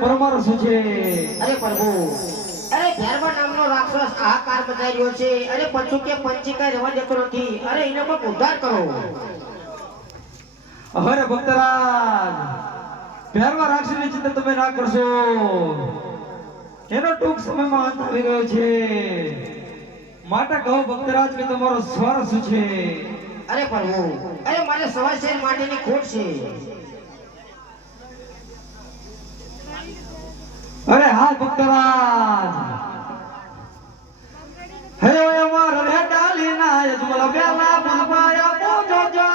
પરમાર શું છે? અરે પ્રભુ, અરે ધર્મ નામનો રાક્ષસ આહાકાર મચાઈ રહ્યો છે. અરે પંચુ કે પંચી કઈ રહેવા દેતો નથી. અરે એને પણ ઉદ્ધાર કરો. અરે ભક્તરાજ, ભેરવા રાક્ષસની ચિંતા તમે ના કરશો. એનો ટૂંક સમયમાં અંત આવી ગયો છે. માટે કહો ભક્તરાજ કે તમારો સ્વર શું છે? અરે પ્રભુ, અરે મારે સવા શેર માટેની ખોટ છે. અરે હા ભક્તરાજ, હે અમાર રે ડાલીના યજમલ બેલા પુષ્પાયા પૂજો જા.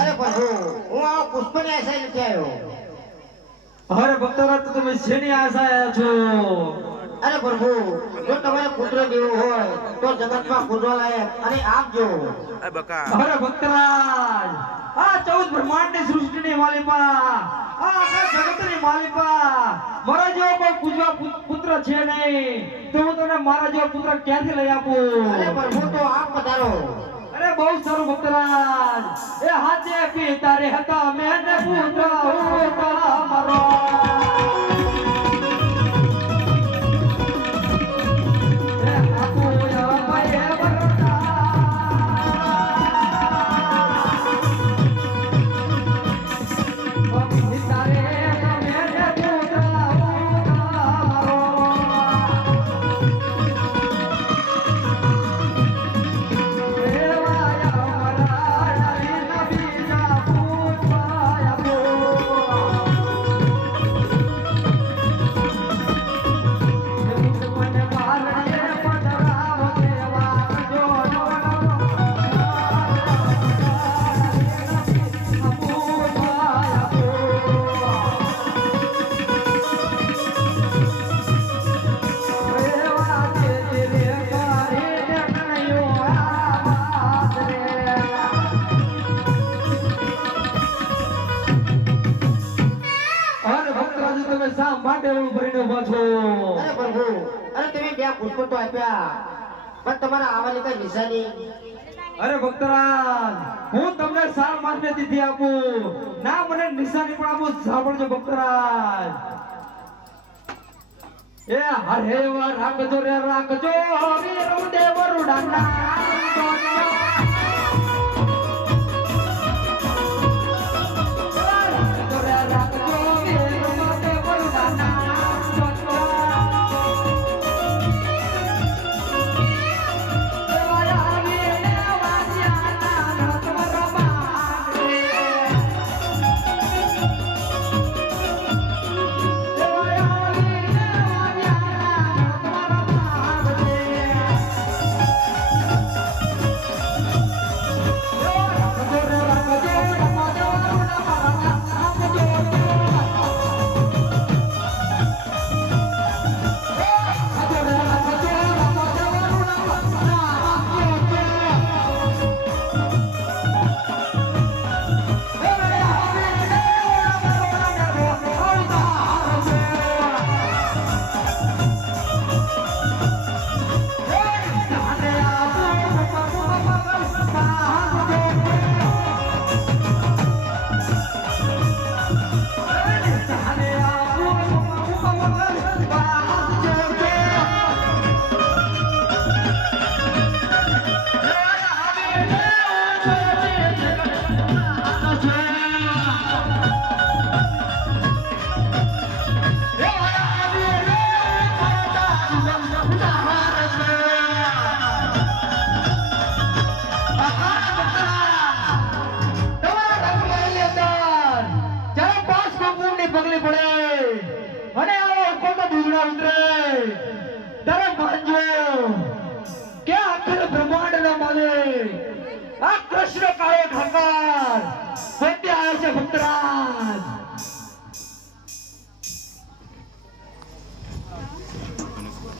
અરે પ્રભુ, હું આ પુષ્પની આશાએ નથી આવ્યો. અરે ભક્તરાજ, તો તમે શેની આશાએ આવ્યા છો? અરે પ્રભુ, જો તમારે પુત્ર દેવો હોય તો જગતમાં પૂજવા લાયક અને આપજો. અરે ભક્તરાજ, આ 14 બ્રહ્માંડની સૃષ્ટિની માલિકા, આ આખા જગતની માલિકા, મારા જેવો કોઈ પૂજવા પુત્ર છે નહીં, તો હું તમને મારા જેવો પુત્ર ક્યાંથી લઈ આપું? અરે પ્રભુ, તો આપ પધારો. અરે બહુ સારું ભક્તરાજ, એ હાથે પિતા રે હતા મેં પુત્ર હોતા મારો. અરે પ્રભુ, અરે તમે બે પુષ્પો તો આપ્યા, પણ તમારા આવવાની કઈ નિશાની? અરે ભક્તરાજ, હું તમને સાર માસને તિથિ આપું, ના મને નિશાની પણ આપું. સાંભળજો ભક્તરાજ, એ હરે વા રાખજો રે રાખજો વીર દેવ રૂડાના. અને આવો ઉપર તો દુગડા ઉતરે તારે માનજો કે અખંડ બ્રહ્માંડનો માલિક આ કૃષ્ણ કાળો ઠાકર પોતે આવ્યો છે ભક્તરાજ